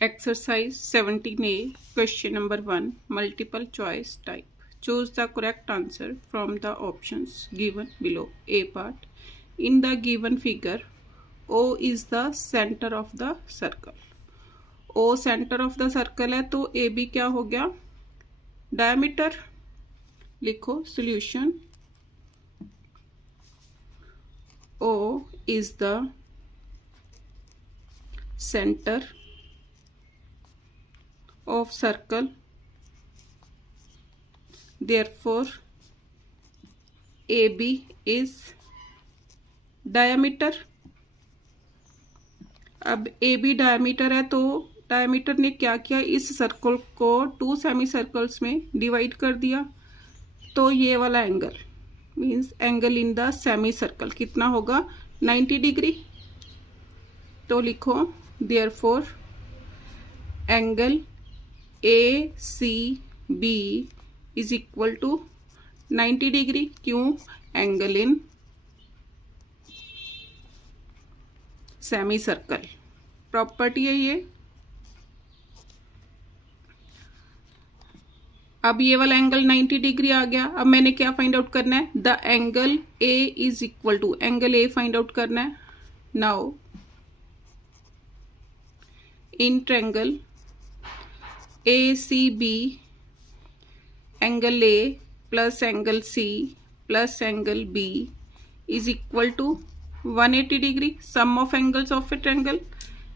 Exercise 17A, question number 1, multiple choice type. Choose the correct answer from the options given below. A part. In the given figure, O is the center of the circle. O center of the circle है तो AB क्या हो गया? Diameter. लिखो solution. O is the center of circle, therefore AB is diameter. अब AB diameter है तो diameter ने क्या किया, इस सर्कल को 2 सेमी सर्कल्स में डिवाइड कर दिया, तो ये वाला angle means angle in the semi circle कितना होगा 90 डिग्री। तो लिखो therefore angle ACB is equal to 90 degree. क्यों? Angle in semi circle property है ये। अब ये वाला एंगल 90 डिग्री आ गया। अब मैंने क्या फाइंड आउट करना है? The angle A is equal to angle A find out करना है। Now in triangle ACB angle A plus angle C plus angle B is equal to 180 degree. Sum of angles of a triangle.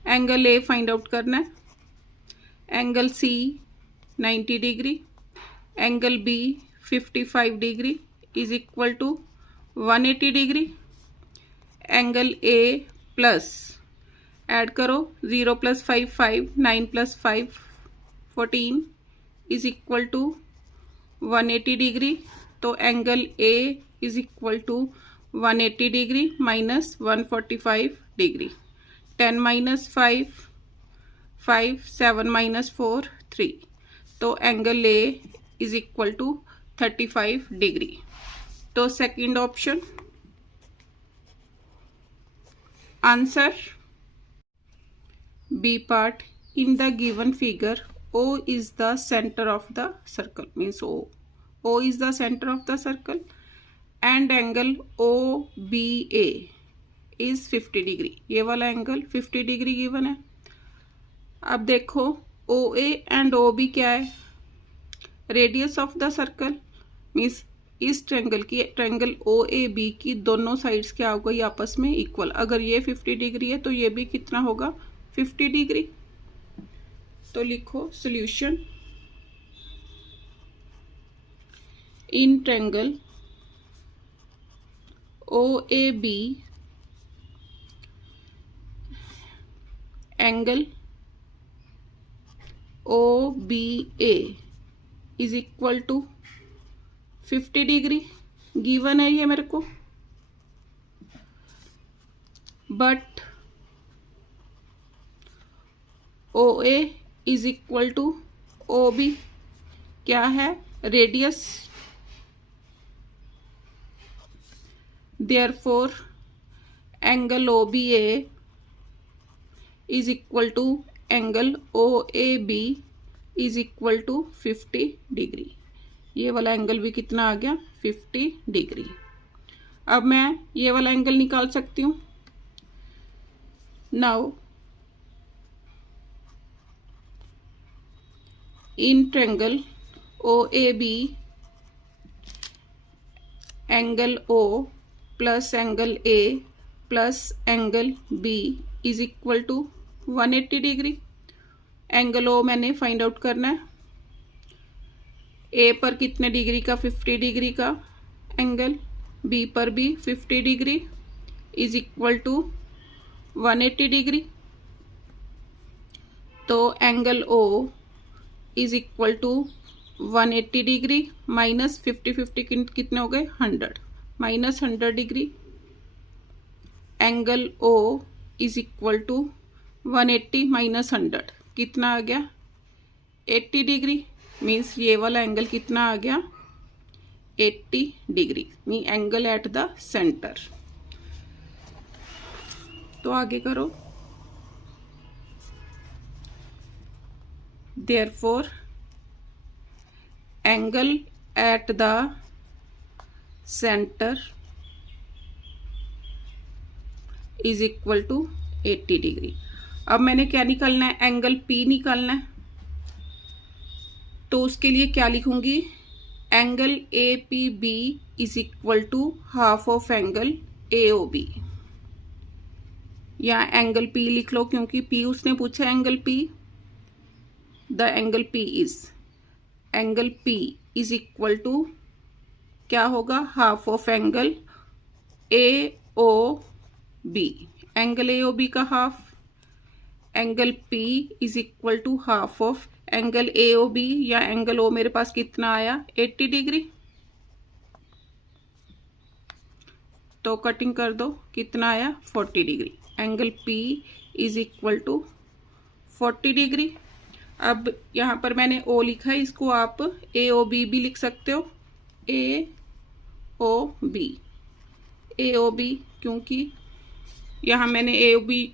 Angle A find out करना है, angle C 90 degree, angle B 55 degree is equal to 180 degree. Angle A plus add करो 0 plus 5 5, 9 plus 5 14 is equal to 180 degree. तो angle A is equal to 180 degree minus 145 degree. 10 minus 5 5, 7 minus 4 3। तो angle A is equal to 35 degree. तो second option answer. B part. In the given figure, O is the center of the circle, means O is the center of the circle, and angle OBA is 50 degree. ये वाला angle 50 degree given है। अब देखो OA and OB क्या है? Radius of the circle means इस triangle की, triangle OAB की दोनों साइड्स क्या हो गई आपस में इक्वल। अगर ये 50 डिग्री है तो ये भी कितना होगा 50 डिग्री। तो लिखो solution. In triangle OAB angle OBA is equal to 50 degree given है ये मेरे को। But OA is equal to OB क्या है? Radius. Therefore angle OBA is equal to angle OAB is equal to 50 degree. ये वाला एंगल भी कितना आ गया 50 डिग्री। अब मैं ये वाला एंगल निकाल सकती हूँ। Now in triangle OAB angle O plus angle A plus angle B is equal to 180 degree. Angle O मैंने फाइंड आउट करना है। A पर कितने डिग्री का? 50 डिग्री का एंगल, B पर भी 50 degree is equal to 180 degree. तो angle O is equal to 180 degree minus 50 50 कितने हो गए 100 minus 100 degree. Angle O is equal to 180 minus 100 कितना आ गया 80 डिग्री। मीन्स ये वाला एंगल कितना आ गया 80 degree, mean angle at the center. तो आगे करो। therefore angle at the center is equal to 80 degree. अब मैंने क्या निकालना है, एंगल P निकालना है। तो उसके लिए क्या लिखूंगी, angle APB is equal to half of angle AOB, या एंगल P लिख लो क्योंकि P उसने पूछा angle P। The angle P is equal to क्या होगा, half of angle AOB। Angle AOB का half, angle P is equal to half of angle AOB, या एंगल O मेरे पास कितना आया, 80 डिग्री। तो कटिंग कर दो, कितना आया, 40 degree. Angle P is equal to 40 degree. अब यहाँ पर मैंने O लिखा है, इसको आप AOB भी लिख सकते हो, AOB क्योंकि यहाँ मैंने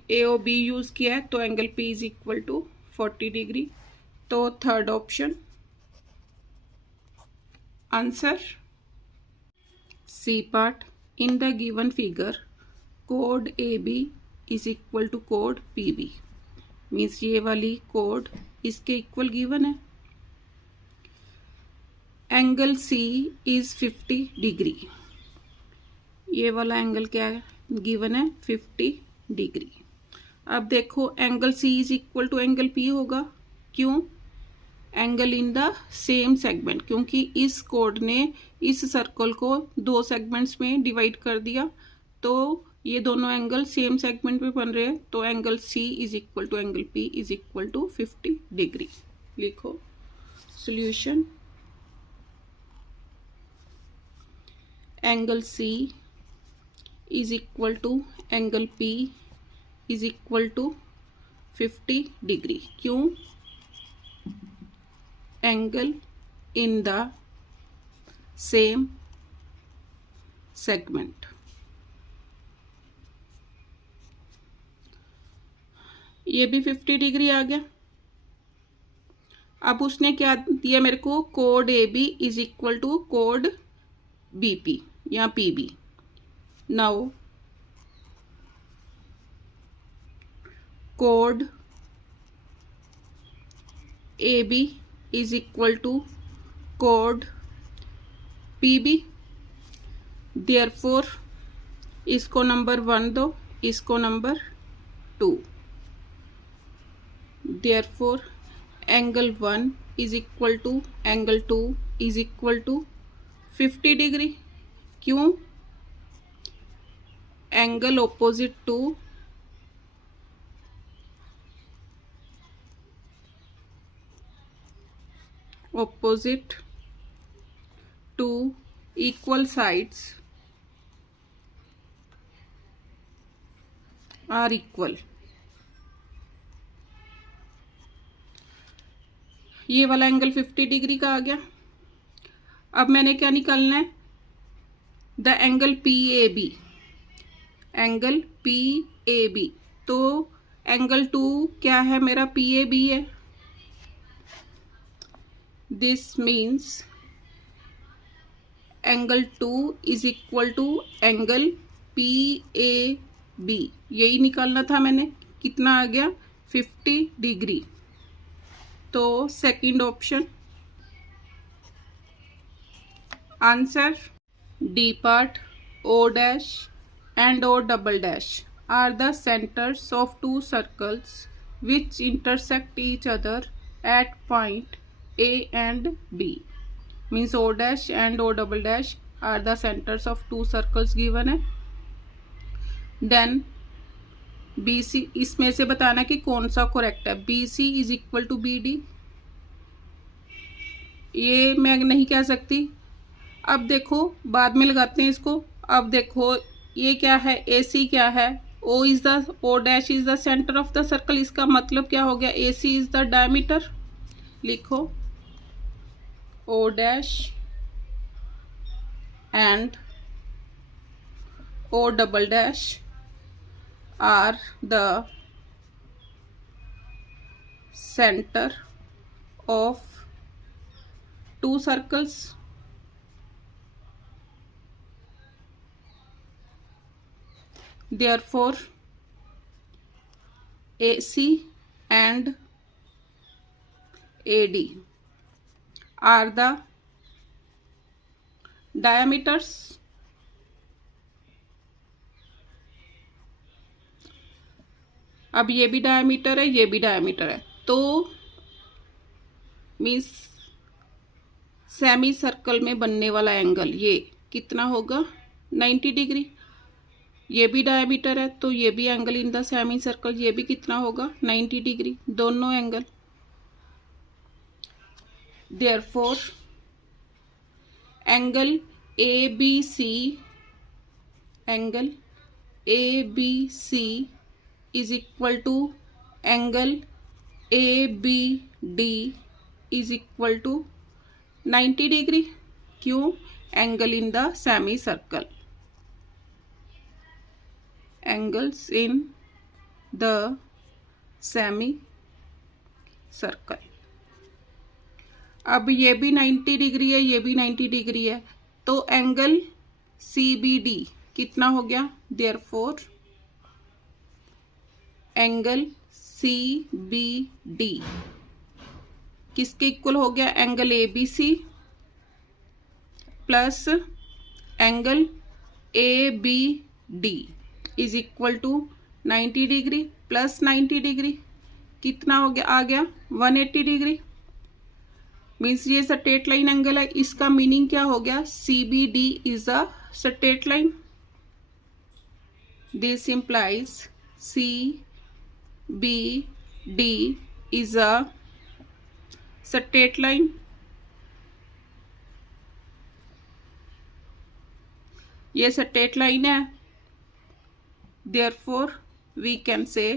AOB यूज किया है, तो angle P is equal to 40 degree. तो third option answer. C part, in the given figure कोड AB इज इक्वल टू कोड PB, मीन्स ये वाली कोड इसके इक्वल गिवन है। एंगल C इज 50 डिग्री, ये वाला एंगल क्या है, गिवन है 50 डिग्री। अब देखो angle C is equal to angle P होगा, क्यों, angle in the same segment, क्योंकि इस कोड ने इस सर्कल को 2 सेगमेंट्स में डिवाइड कर दिया, तो ये दोनों एंगल सेम सेगमेंट में बन रहे हैं। तो angle C is equal to angle P is equal to 50 degree. लिखो solution, angle C is equal to angle P is equal to 50 degree, क्यों, angle in the same segment. ये भी 50 degree आ गया। अब उसने क्या दिया मेरे को, कोड AB इज इक्वल टू कोड BP या PB। नाउ कोड AB इज इक्वल टू कोड PB, देयरफॉर इसको नंबर 1 दो, इसको number 2, therefore angle 1 is equal to angle 2 is equal to 50 degree, क्यों, angle opposite to equal sides are equal। ये वाला एंगल 50 डिग्री का आ गया। अब मैंने क्या निकालना है, the angle PAB, angle PAB। तो एंगल 2 क्या है मेरा, PAB है। This means angle 2 is equal to angle PAB, यही निकालना था मैंने, कितना आ गया, 50 डिग्री। तो second option answer. D part, O dash and O double dash are the centers of 2 circles which intersect each other at point A and B, means O dash and O double dash are the centers of 2 circles given है। then BC, इसमें से बताना कि कौन सा correct है। BC is equal to BD, ये मैं नहीं कह सकती। अब देखो बाद में लगाते हैं इसको। अब देखो ये क्या है, AC क्या है, O dash is the centre of the circle, इसका मतलब क्या हो गया, AC इज द डायमीटर। लिखो O dash and O double dash are the center of two circles. Therefore, AC and AD are the diameters. अब ये भी diameter है, ये भी डायमीटर है, तो मीन्स सेमी सर्कल में बनने वाला एंगल ये कितना होगा, 90 डिग्री। ये भी डायमीटर है, तो ये भी angle in the semi circle ये भी कितना होगा, 90 डिग्री, दोनों angle. Therefore angle ABC is equal to angle ABD is equal to 90 degree. क्यों? Angle in the semi circle, angles in the semi circle. अब ये भी 90 डिग्री है, ये भी 90 डिग्री है, तो एंगल CBD कितना हो गया, देयरफॉर एंगल CBD किसके इक्वल हो गया, angle ABC plus angle ABD is equal to 90 degree plus 90 degree कितना हो गया, आ गया 180 डिग्री। मीन्स ये स्ट्रेट लाइन एंगल है, इसका मीनिंग क्या हो गया, CBD is a straight line. This implies CBD is a straight line. ये स्ट्रेट लाइन है, therefore we can say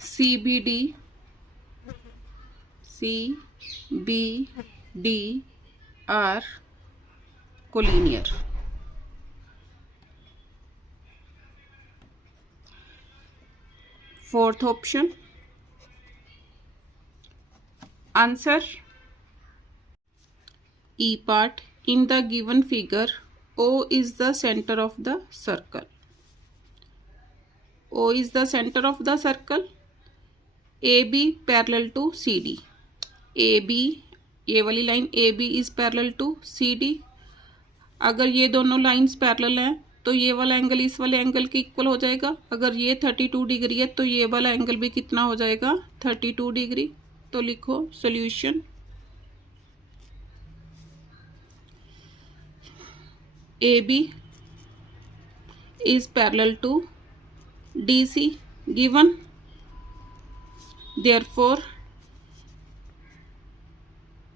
CBD are collinear। Fourth option, answer E part। In the given figure, O is the center of the circle। O is the center of the circle। AB parallel to CD। AB ये वाली line AB is parallel to CD। अगर ये दोनों lines parallel हैं तो ये वाला angle इस वाले एंगल के इक्वल हो जाएगा। अगर ये 32 डिग्री है तो ये वाला एंगल भी कितना हो जाएगा, 32 डिग्री। तो लिखो solution, AB is parallel to DC given, therefore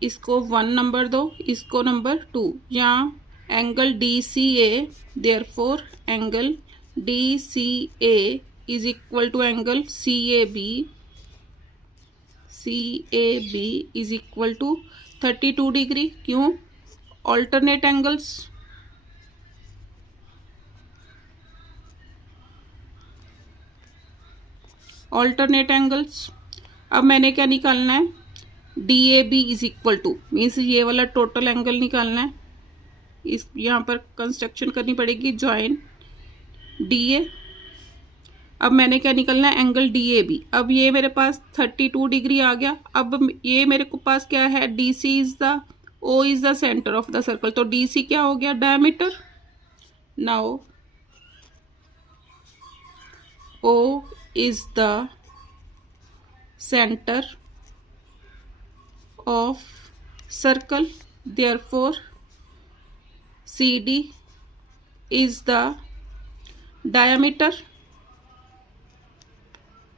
इसको 1 नंबर दो, इसको नंबर 2। यहाँ angle DCA, therefore angle DCA is equal to angle CAB is equal to 32 degree. क्यों? Alternate angles. Alternate angles. अब मैंने क्या निकालना है, DAB is equal to, means ये वाला टोटल एंगल निकालना है। इस यहाँ पर कंस्ट्रक्शन करनी पड़ेगी, ज्वाइन DA। अब मैंने क्या निकालना है, एंगल DAB। अब ये मेरे पास 32 डिग्री आ गया। अब ये मेरे को पास क्या है, DC is the, O is the centre of the circle, तो DC क्या हो गया, diameter. Now O is the center of circle, therefore CD is the diameter।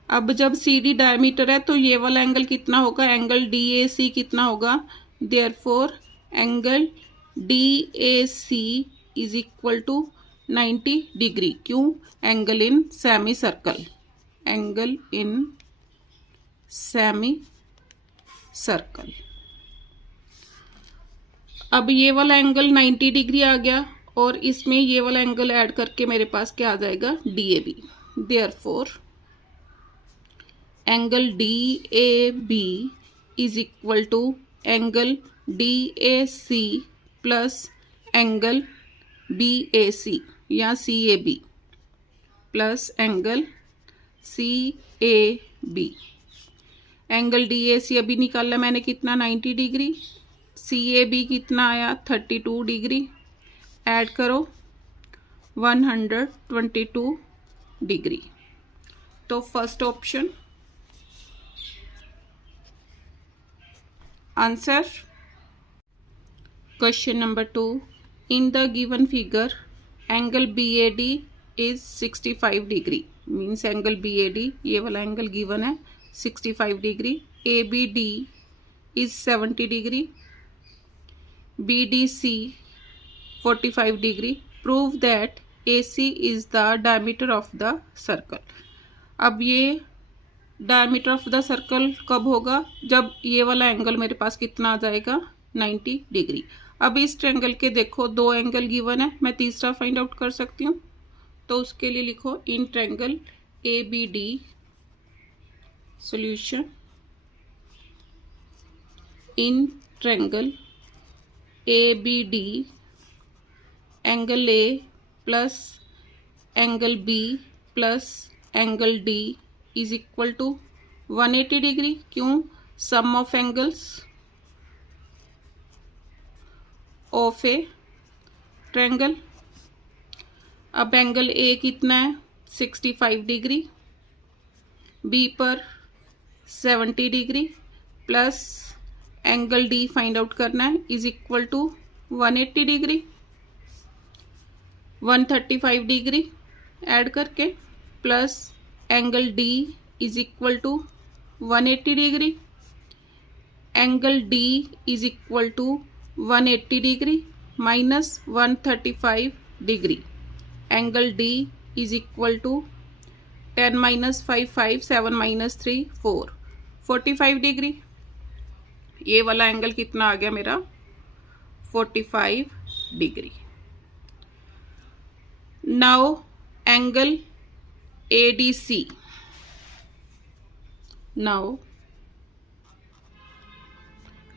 अब जब CD डायमीटर है तो ये वाला एंगल कितना होगा, एंगल DAC कितना होगा, therefore angle DAC is equal to 90 degree. क्यों? Angle in semi circle, angle in semi circle. अब ये वाला एंगल 90 डिग्री आ गया और इसमें ये वाला एंगल ऐड करके मेरे पास क्या आ जाएगा, DAB। Therefore angle DAB is equal to angle DAC plus angle BAC या CAB plus angle CAB। Angle DAC अभी निकाला मैंने कितना, 90 डिग्री। CAB कितना आया, 32 डिग्री। ऐड करो 122 डिग्री। तो first option answer. Question number 2, in the given figure angle BAD is 65 degree. Means angle BAD ये वाला एंगल गिवन है 65 degree. ABD is 70 degree. BDC 45 degree. Prove that AC is the diameter of the circle. अब ये diameter of the circle कब होगा, जब ये वाला एंगल मेरे पास कितना आ जाएगा, 90 डिग्री। अब इस ट्रायंगल के देखो 2 एंगल गिवन है, मैं तीसरा फाइंड आउट कर सकती हूँ। तो उसके लिए लिखो in triangle ABD solution, in triangle ABD angle A plus angle B plus angle D is equal to 180 degree. क्यों, sum of angles of a triangle. अब एंगल A कितना है, 65 डिग्री। B पर 70 degree plus angle D find out करना है, is equal to 180 degree. 135 degree add करके plus angle D is equal to 180 degree. Angle D is equal to 180 degree minus 135 degree. Angle D is equal to 10 minus 5 5 7 minus 3 4 45 degree. ये वाला angle कितना आ गया मेरा, 45 degree. Now angle ADC, now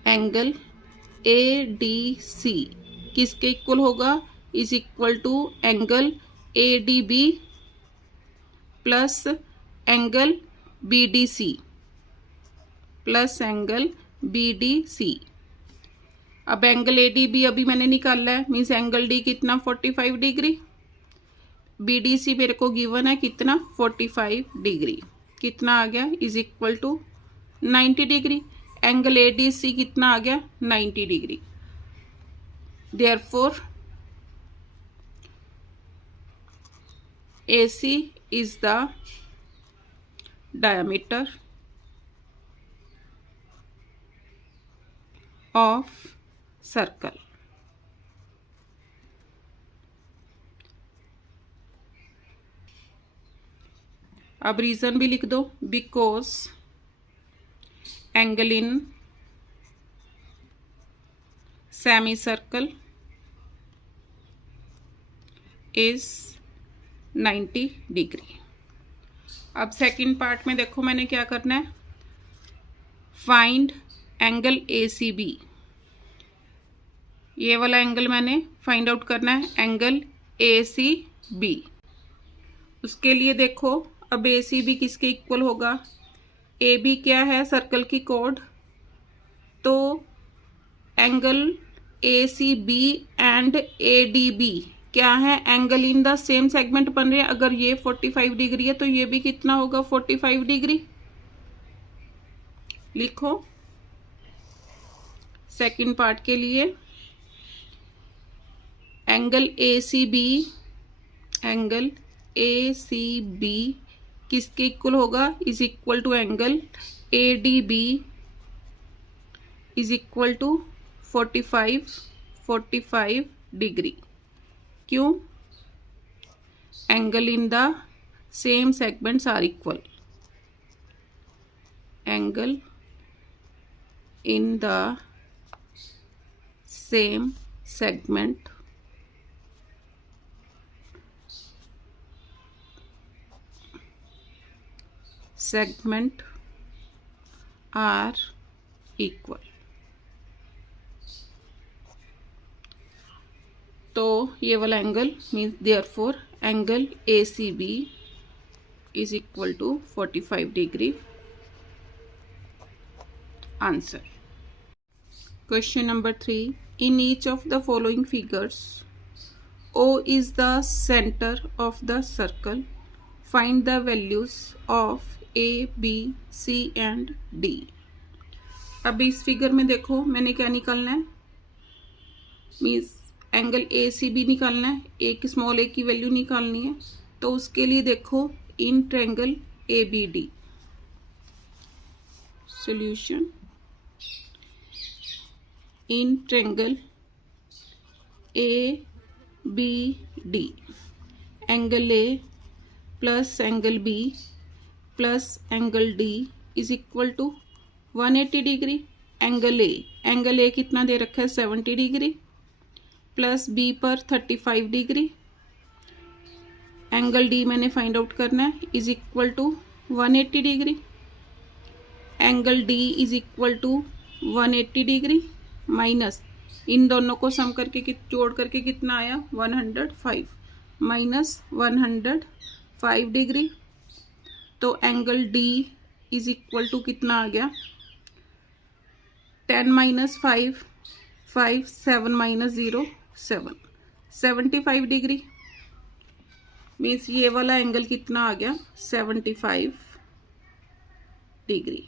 angle ADC किसके equal होगा, is equal to angle ADB plus angle BDC plus angle BDC। अब angle ADB अभी मैंने निकाला है, मीन्स एंगल D कितना, 45 डिग्री। BDC मेरे को गिवन है कितना, 45 डिग्री। कितना आ गया, is equal to 90 degree. Angle ADC कितना आ गया, 90 degree. Therefore AC is the diameter of circle। अब रीजन भी लिख दो, because angle in semi circle is 90 degree. अब सेकंड पार्ट में देखो मैंने क्या करना है, फाइंड एंगल ACB। ये वाला एंगल मैंने फाइंड आउट करना है, एंगल ACB। उसके लिए देखो अब ACB किसके इक्वल होगा, AB क्या है सर्कल की कोड, तो एंगल ACB एंड ADB क्या है, angle in the same segment बन रहे हैं। अगर ये 45 डिग्री है तो ये भी कितना होगा, 45 डिग्री। लिखो सेकंड पार्ट के लिए एंगल ACB किसके इक्वल होगा, is equal to angle ADB is equal to 45 degree. क्यों, angle in the same segments are equal. Angle in the same segment segment are equal। तो ये वाला angle means therefore angle ACB is equal to 45 degree. Answer question number 3, in each of the following figures O is the center of the circle, find the values of A, B, C and D। अब इस figure में देखो मैंने क्या निकालना है, means angle ACB निकालना है, एक स्मॉल ए की वैल्यू निकालनी है। तो उसके लिए देखो in triangle ABD solution, in triangle ABD angle A plus angle B plus angle D is equal to 180 degree. Angle A कितना दे रखा है 70 डिग्री प्लस B पर 35 डिग्री। एंगल D मैंने फाइंड आउट करना है is equal to 180 degree. Angle D is equal to 180 degree minus इन दोनों को सम करके जोड़ करके कितना आया 105 माइनस 105 डिग्री। तो angle D is equal to कितना आ गया 10 माइनस 5 5 7 माइनस 0 7 75 डिग्री। मीन्स ये वाला एंगल कितना आ गया 75 degree.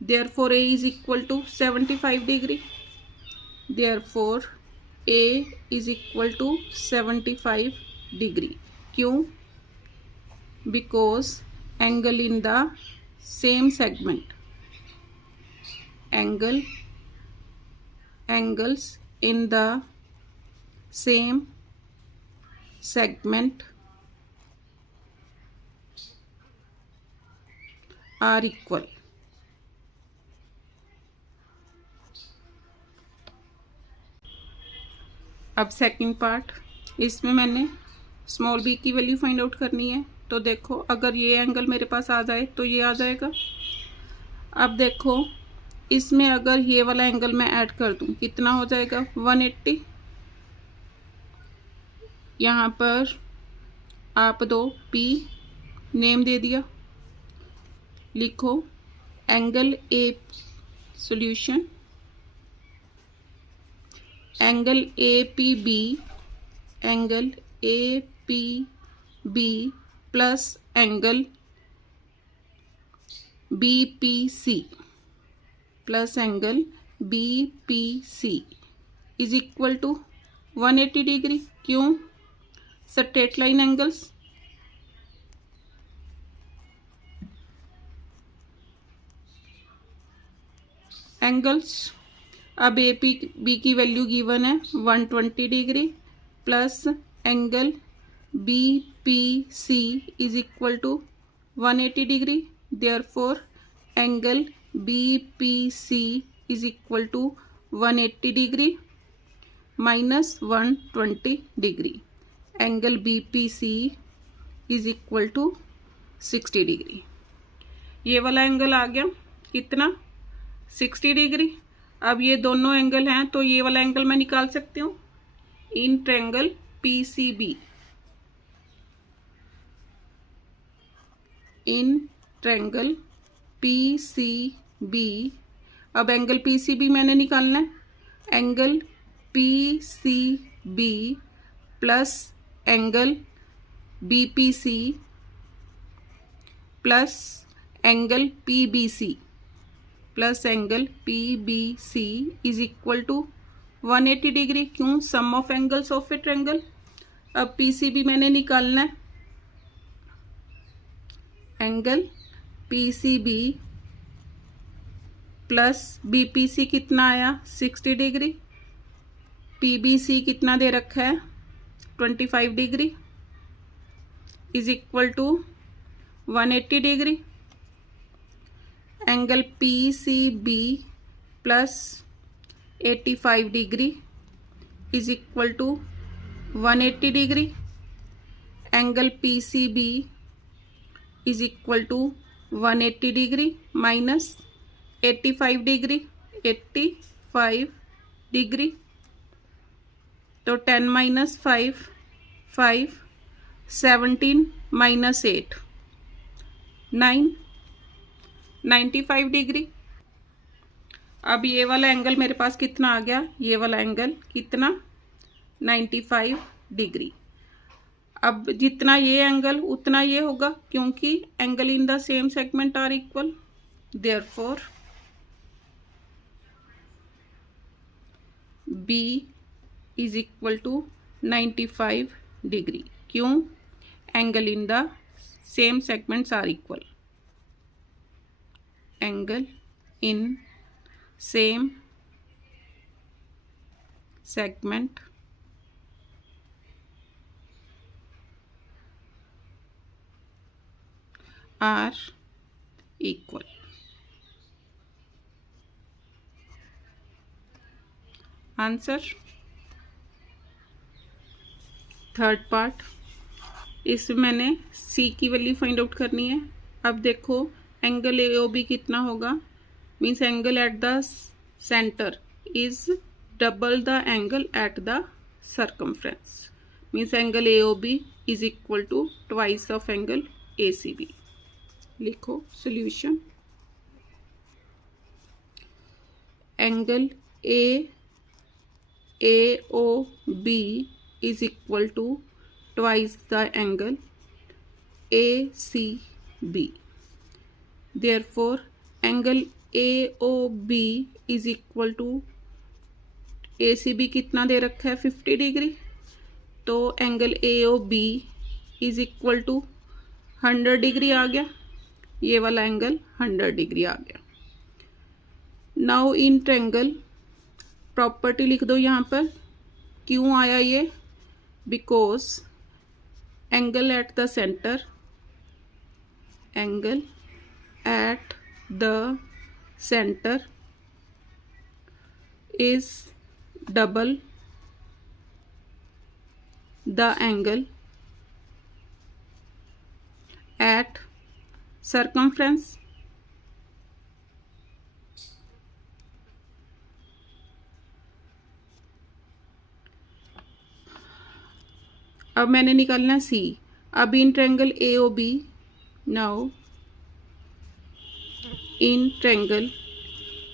Therefore A is equal to 75 degree. Therefore A is equal to 75 degree. क्यों? Because angle in the same segment, angles in the same segment are equal। अब second part, इसमें मैंने small b की value find out करनी है। तो देखो अगर ये एंगल मेरे पास आ जाए तो ये आ जाएगा। अब देखो इसमें अगर ये वाला एंगल मैं ऐड कर दूं कितना हो जाएगा 180। यहाँ पर आप दो P नेम दे दिया, लिखो angle A solution, angle APB plus angle BPC plus angle BPC is equal to 180 degree. क्यों? Straight line angles. अब APB की वैल्यू गिवन है 120 degree plus angle BPC is equal to 180 degree. Therefore angle BPC is equal to 180 degree minus 120 degree. Angle BPC is equal to 60 degree. ये वाला angle आ गया कितना 60 degree. अब ये दोनों एंगल हैं तो ये वाला एंगल मैं निकाल सकती हूँ in triangle PCB, in triangle PCB। अब एंगल PCB मैंने निकालना है, angle PCB plus angle BPC plus angle PBC plus angle PBC is equal to 180 degree. क्यों? Sum of angles of a triangle. अब PCB मैंने निकालना है, एंगल PCB प्लस BPC कितना आया 60 डिग्री, PBC कितना दे रखा है 25 degree is equal to 180 degree. Angle PCB plus 85 degree is equal to 180 degree. Angle PCB is equal to 180 degree minus 85 degree, 85 degree, तो 10 माइनस 5, 5, 17 माइनस 8, 9, 95 डिग्री। अब ये वाला angle मेरे पास कितना आ गया, ये वाला एंगल कितना, 95 डिग्री। अब जितना ये एंगल उतना ये होगा, क्योंकि angle in the same segment are equal, therefore B is equal to 95 degree. क्यों, angle in the same segments are equal, angle in same segment are equal। Answer third part, इसमें मैंने सी की वैल्यू फाइंड आउट करनी है। अब देखो angle A O B कितना होगा, means angle at the centre is double the angle at the circumference, means angle A O B is equal to twice of angle A C B. लिखो solution, angle A O B is equal to twice the angle ACB. Therefore, angle AOB is equal to ACB कितना दे रखा है 50 degree, तो angle AOB is equal to 100 degree आ गया, ये वाला angle 100 degree आ गया। नाउ इन ट्रायंगल प्रॉपर्टी लिख दो यहाँ पर, क्यों आया ये, because angle at the center is double the angle at circumference। अब मैंने निकालना सी। अब in triangle A O B, now in triangle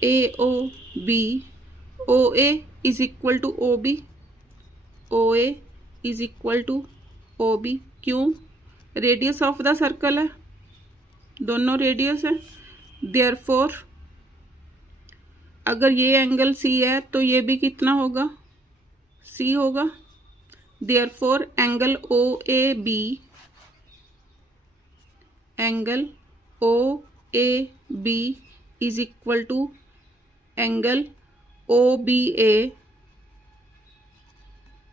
A O B, O A is equal to O B, O A is equal to O B. क्यों, radius of the circle है, दोनों radius है। Therefore अगर ये angle C है तो ये भी कितना होगा, सी होगा। Therefore, angle OAB is equal to angle OBA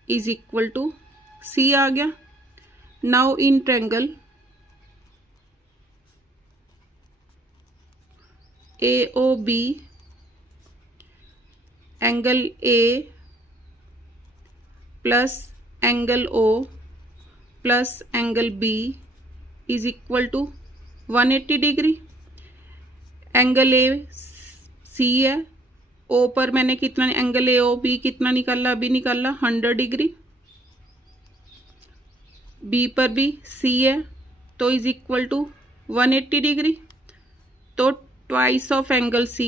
is equal to C आ गया। Now in triangle AOB, angle A plus angle O plus angle B is equal to 180 degree. Angle A C है, O पर मैंने कितना, angle AOB कितना निकाला, अभी निकाला 100 degree. B पर भी C है, तो इज इक्वल टू 180 डिग्री। तो twice of angle C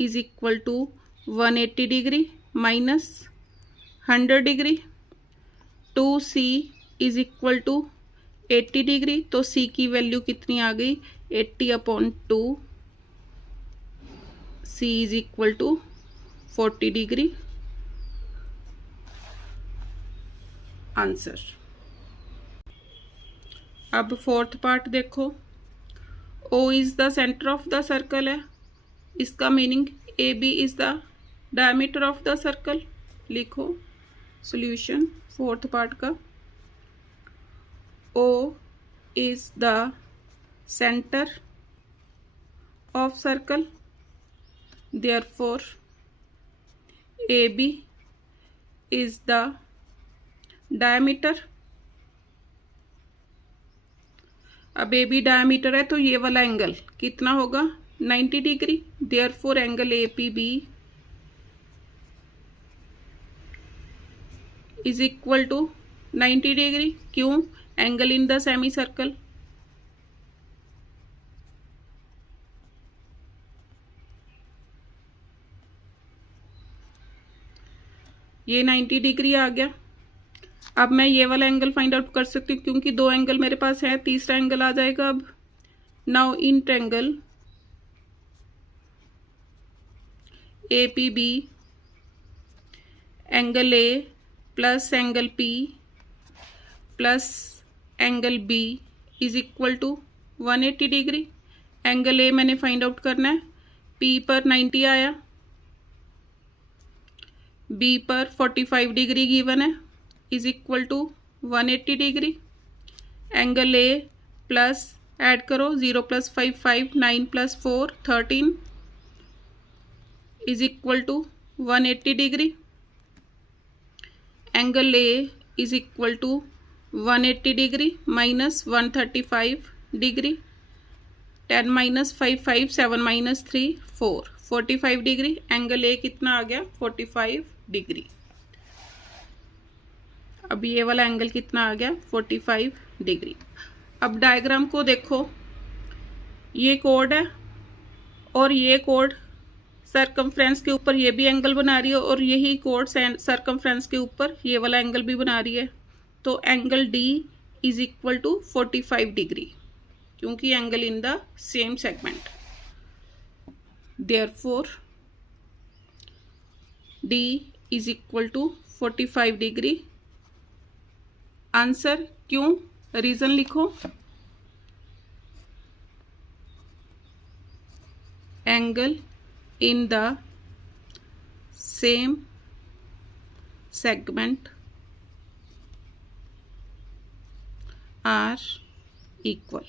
is equal to 180 degree minus 100 degree, 2C is equal to 80 degree. तो C की वैल्यू कितनी आ गई, 80/2, C is equal to 40 degree. Answer. अब फोर्थ पार्ट देखो, O is the centre of the circle है, इसका meaning AB is the diameter of the circle. लिखो सॉल्यूशन फोर्थ पार्ट का, O is the centre of circle, therefore AB is the diameter अब A B diameter है तो ये वाला angle कितना होगा 90 degree. Therefore angle A P B is equal to 90 degree. क्यों? Angle in the semi circle. ये 90 डिग्री आ गया। अब मैं ये वाला एंगल फाइंड आउट कर सकती हूँ क्योंकि दो एंगल मेरे पास है, तीसरा एंगल आ जाएगा। अब now in triangle A P B angle A plus angle P plus angle B is equal to 180 degree. Angle A मैंने फाइंड आउट करना है, पी पर 90 आया, बी पर 45 डिग्री गिवन है, is equal to 180 degree. Angle A plus add करो 0 + 5 5 9 + 4 13 is equal to 180 degree. Angle A is equal to 180 degree minus 135 degree. 10 - 5 5 7 - 3 4 45 degree. Angle A कितना आ गया 45 डिग्री। अब ये वाला एंगल कितना आ गया 45 डिग्री। अब डायग्राम को देखो, ये कोड है और ये कोड सरकमफ्रेंस के ऊपर ये भी एंगल बना रही है और यही कोड सरकमफ्रेंस के ऊपर ये वाला एंगल भी बना रही है। तो angle D is equal to 45 degree क्योंकि angle in the same segment. Therefore D is equal to 45 degree. Answer क्यों? रीजन लिखो। Angle in the same segment are equal.